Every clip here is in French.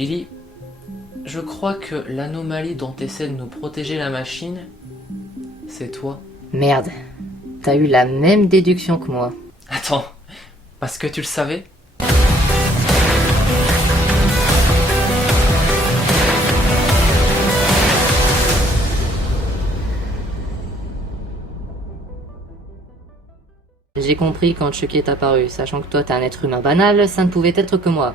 Billy, je crois que l'anomalie dont essaie de nous protéger la machine, c'est toi. Merde, t'as eu la même déduction que moi. Attends, parce que tu le savais? J'ai compris quand Chucky est apparu, sachant que toi t'es un être humain banal, ça ne pouvait être que moi.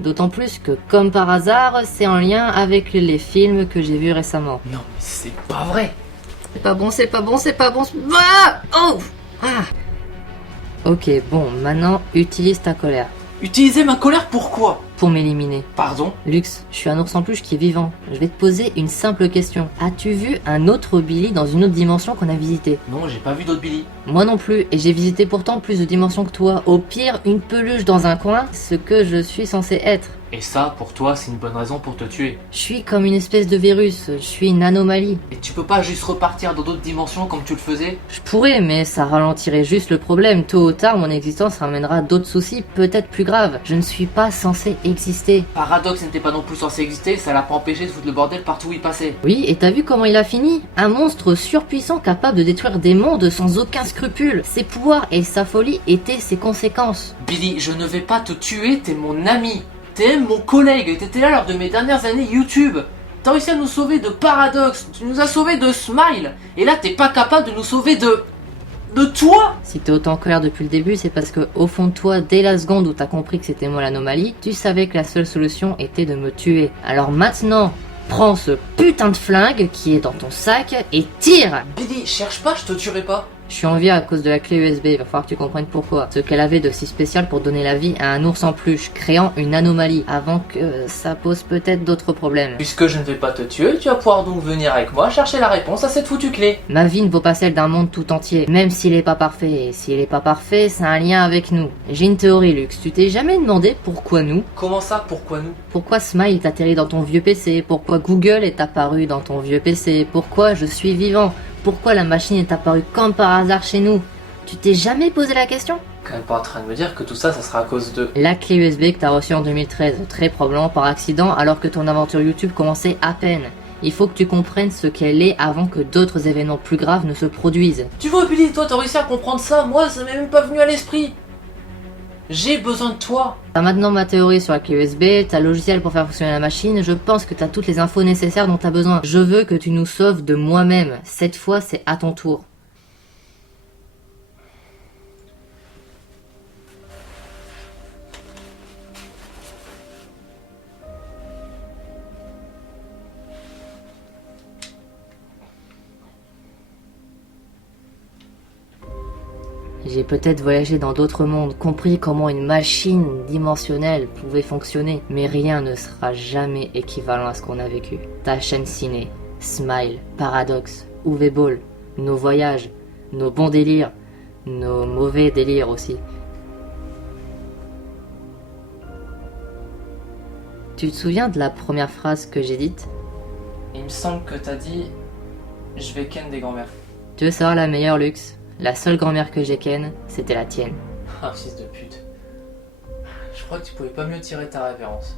D'autant plus que, comme par hasard, c'est en lien avec les films que j'ai vus récemment. Non mais c'est pas vrai! C'est pas bon, c'est pas bon, c'est pas bon. Ah oh ah. Ok, bon, maintenant utilise ta colère Utiliser ma colère pourquoi? pour m'éliminer. Pardon? Lux, je suis un ours en peluche qui est vivant. Je vais te poser une simple question. As-tu vu un autre Billy dans une autre dimension qu'on a visité? Non, j'ai pas vu d'autre Billy. Moi non plus, et j'ai visité pourtant plus de dimensions que toi. Au pire, une peluche dans un coin, ce que je suis censé être. Et ça, pour toi, c'est une bonne raison pour te tuer. Je suis comme une espèce de virus, je suis une anomalie. Et tu peux pas juste repartir dans d'autres dimensions comme tu le faisais? Je pourrais, mais ça ralentirait juste le problème. Tôt ou tard, mon existence ramènera d'autres soucis, peut-être plus graves. Je ne suis pas censé exister. Paradox n'était pas non plus censé exister, ça l'a pas empêché de foutre le bordel partout où il passait. Oui, et t'as vu comment il a fini? Un monstre surpuissant capable de détruire des mondes sans aucun scrupule. Ses pouvoirs et sa folie étaient ses conséquences. Billy, je ne vais pas te tuer, t'es mon ami. T'es mon collègue, t'étais là lors de mes dernières années YouTube. T'as réussi à nous sauver de Paradox, tu nous as sauvés de Smile. Et là, t'es pas capable de nous sauver de toi. Si t'es autant en colère depuis le début, c'est parce que, au fond de toi, dès la seconde où t'as compris que c'était moi l'anomalie, tu savais que la seule solution était de me tuer. Alors maintenant, prends ce putain de flingue qui est dans ton sac et tire! Billy, cherche pas, je te tuerai pas. Je suis en vie à cause de la clé USB, il va falloir que tu comprennes pourquoi. Ce qu'elle avait de si spécial pour donner la vie à un ours en peluche, créant une anomalie, avant que ça pose peut-être d'autres problèmes. Puisque je ne vais pas te tuer, tu vas pouvoir donc venir avec moi chercher la réponse à cette foutue clé. Ma vie ne vaut pas celle d'un monde tout entier, même s'il est pas parfait. Et s'il est pas parfait, c'est un lien avec nous. J'ai une théorie, Lux. Tu t'es jamais demandé pourquoi nous? Comment ça, pourquoi nous? Pourquoi Smile est atterri dans ton vieux PC? Pourquoi Google est apparu dans ton vieux PC? Pourquoi je suis vivant? Pourquoi la machine est apparue comme par hasard chez nous? Tu t'es jamais posé la question? Quand même pas en train de me dire que tout ça, ça sera à cause de... La clé USB que t'as reçue en 2013, très probablement par accident alors que ton aventure YouTube commençait à peine. Il faut que tu comprennes ce qu'elle est avant que d'autres événements plus graves ne se produisent. Tu vois Billy, toi t'as réussi à comprendre ça, moi ça m'est même pas venu à l'esprit. J'ai besoin de toi. T'as maintenant ma théorie sur la clé USB, t'as le logiciel pour faire fonctionner la machine, je pense que t'as toutes les infos nécessaires dont t'as besoin. Je veux que tu nous sauves de moi-même. Cette fois, c'est à ton tour. J'ai peut-être voyagé dans d'autres mondes, compris comment une machine dimensionnelle pouvait fonctionner, mais rien ne sera jamais équivalent à ce qu'on a vécu. Ta chaîne ciné, Smile, Paradox, UV Ball, nos voyages, nos bons délires, nos mauvais délires aussi. Tu te souviens de la première phrase que j'ai dite? Il me semble que t'as dit... Je vais ken des grands-mères. Tu veux savoir la meilleure, Lux? La seule grand-mère que j'ai ken, c'était la tienne. Ah, fils de pute. Je crois que tu pouvais pas mieux tirer ta révérence.